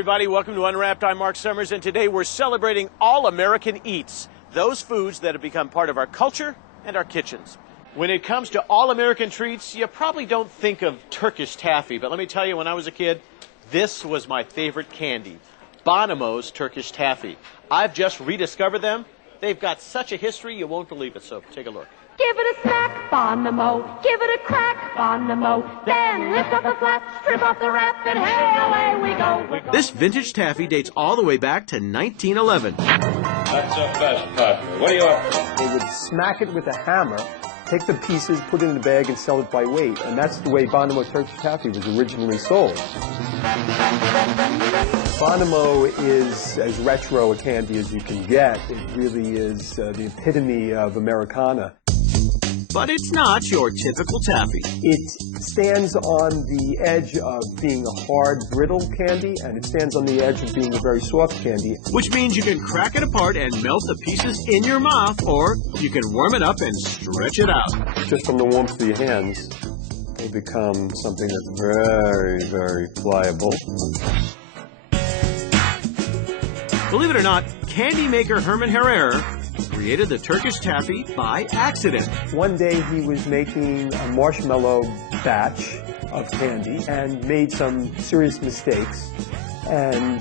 everybody. Welcome to Unwrapped. I'm Mark Summers, and today we're celebrating all American eats, those foods that have become part of our culture and our kitchens. When it comes to all American treats, you probably don't think of Turkish taffy, but let me tell you, when I was a kid, this was my favorite candy, Bonomo's Turkish taffy. I've just rediscovered them. They've got such a history, you won't believe it, so take a look. Give it a snack, Bonomo. Give it a crack, Bonomo. Then lift up the flap, strip off the wrap, and hey, away we go. This vintage taffy dates all the way back to 1911. That's a fast partner. What are you up to? They would smack it with a hammer, take the pieces, put it in the bag, and sell it by weight. And that's the way Bonomo Turkish taffy was originally sold. Bonomo is as retro a candy as you can get. It really is the epitome of Americana. But it's not your typical taffy. It stands on the edge of being a hard, brittle candy, and it stands on the edge of being a very soft candy. Which means you can crack it apart and melt the pieces in your mouth, or you can warm it up and stretch it out. Just from the warmth of your hands, they become something that's very, very pliable. Believe it or not, candy maker Herman Herrera created the Turkish taffy by accident. One day he was making a marshmallow batch of candy and made some serious mistakes and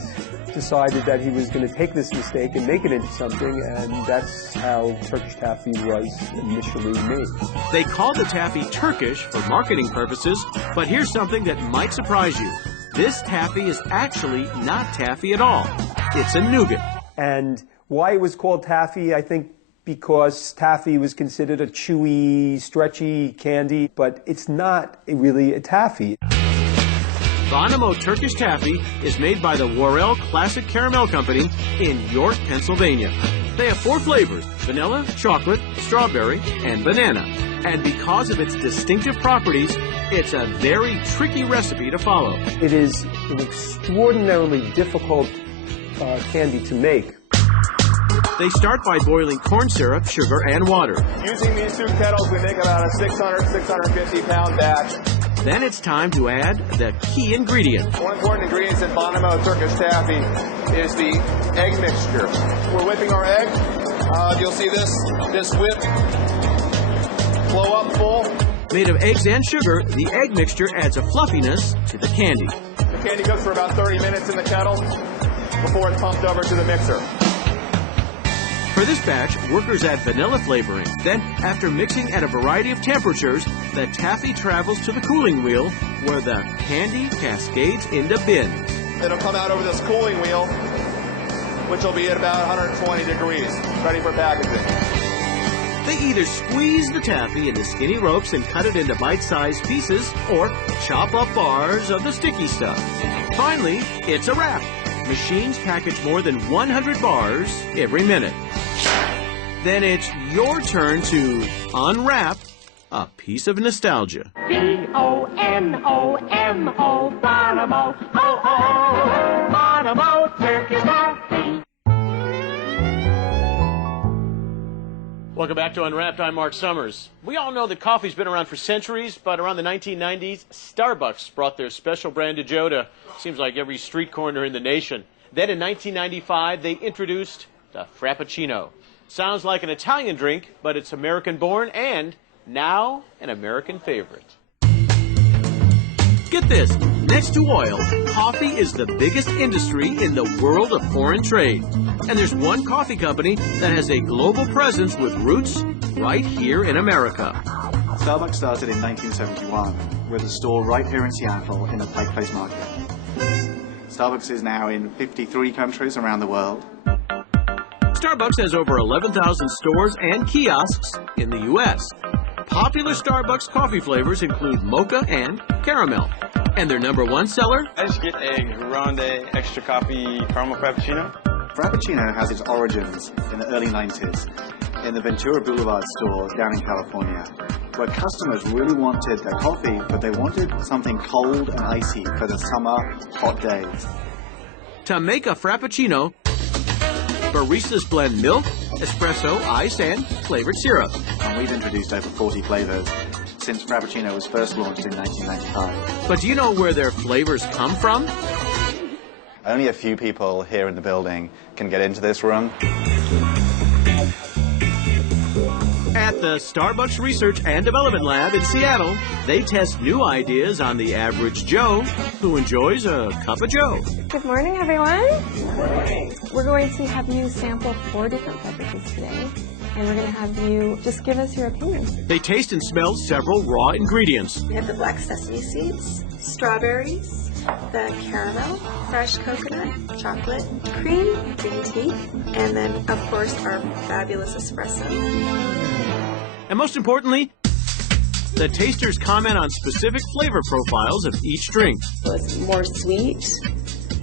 decided that he was going to take this mistake and make it into something, and that's how Turkish taffy was initially made. They call the taffy Turkish for marketing purposes, but here's something that might surprise you. This taffy is actually not taffy at all. It's a nougat. And why it was called taffy, I think because taffy was considered a chewy, stretchy candy, but it's not really a taffy. Bonomo Turkish Taffy is made by the Worrell Classic Caramel Company in York, Pennsylvania. They have 4 flavors: vanilla, chocolate, strawberry, and banana. And because of its distinctive properties, it's a very tricky recipe to follow. It is an extraordinarily difficult candy to make. They start by boiling corn syrup, sugar, and water. Using these 2 kettles, we make about a 650 pound batch. Then it's time to add the key ingredient. One important ingredient in Bonomo Turkish taffy is the egg mixture. We're whipping our egg. You'll see this whip flow up full. Made of eggs and sugar, the egg mixture adds a fluffiness to the candy. The candy cooks for about 30 minutes in the kettle before it's pumped over to the mixer. For this batch, workers add vanilla flavoring. Then, after mixing at a variety of temperatures, the taffy travels to the cooling wheel, where the candy cascades into bins. It'll come out over this cooling wheel, which will be at about 120 degrees, ready for packaging. They either squeeze the taffy into skinny ropes and cut it into bite-sized pieces, or chop up bars of the sticky stuff. Finally, it's a wrap. Machines package more than 100 bars every minute. Then it's your turn to unwrap a piece of nostalgia. B-O-N-O-M-O, Bonomo, oh-oh, Bonomo Turkish taffy. Welcome back to Unwrapped. I'm Mark Summers. We all know that coffee's been around for centuries, but around the 1990s, Starbucks brought their special brand to Joe to, seems like, every street corner in the nation. Then in 1995, they introduced the Frappuccino. Sounds like an Italian drink, but it's American-born and now an American favorite. Get this, next to oil, coffee is the biggest industry in the world of foreign trade. And there's one coffee company that has a global presence with roots right here in America. Starbucks started in 1971 with a store right here in Seattle in the Pike Place Market. Starbucks is now in 53 countries around the world. Starbucks has over 11,000 stores and kiosks in the U.S. Popular Starbucks coffee flavors include mocha and caramel. And their #1 seller? I just get a grande extra coffee caramel frappuccino. Frappuccino has its origins in the early 90s in the Ventura Boulevard store down in California, where customers really wanted their coffee, but they wanted something cold and icy for the summer hot days. To make a Frappuccino, baristas blend milk, espresso, ice, and flavored syrup. And we've introduced over 40 flavors since Frappuccino was first launched in 1995. But do you know where their flavors come from? Only a few people here in the building can get into this room. At the Starbucks Research and Development Lab in Seattle, they test new ideas on the average Joe who enjoys a cup of Joe. Good morning, everyone. Good morning. We're going to have you sample 4 different beverages today, and we're going to have you just give us your opinion. They taste and smell several raw ingredients. We have the black sesame seeds, strawberries, the caramel, fresh coconut, chocolate, cream, green tea, and then, of course, our fabulous espresso. And most importantly, the tasters comment on specific flavor profiles of each drink. It was more sweet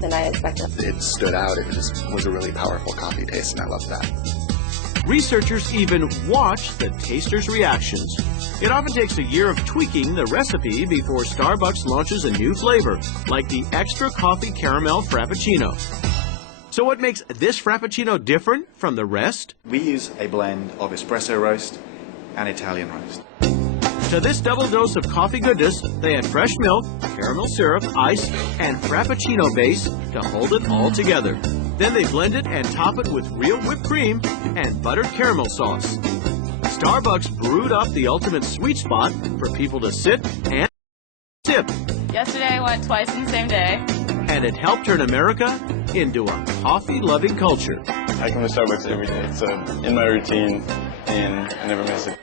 than I expected. It stood out. It just was a really powerful coffee taste, and I loved that. Researchers even watch the tasters' reactions. It often takes a year of tweaking the recipe before Starbucks launches a new flavor, like the extra coffee caramel frappuccino. So what makes this frappuccino different from the rest? We use a blend of espresso roast and Italian roast. To this double dose of coffee goodness, they add fresh milk, caramel syrup, ice, and frappuccino base to hold it all together. Then they blend it and top it with real whipped cream and buttered caramel sauce. Starbucks brewed up the ultimate sweet spot for people to sit and sip. Yesterday I went twice in the same day. And it helped turn America into a coffee-loving culture. I come to Starbucks every day. It's in my routine, and I never miss it.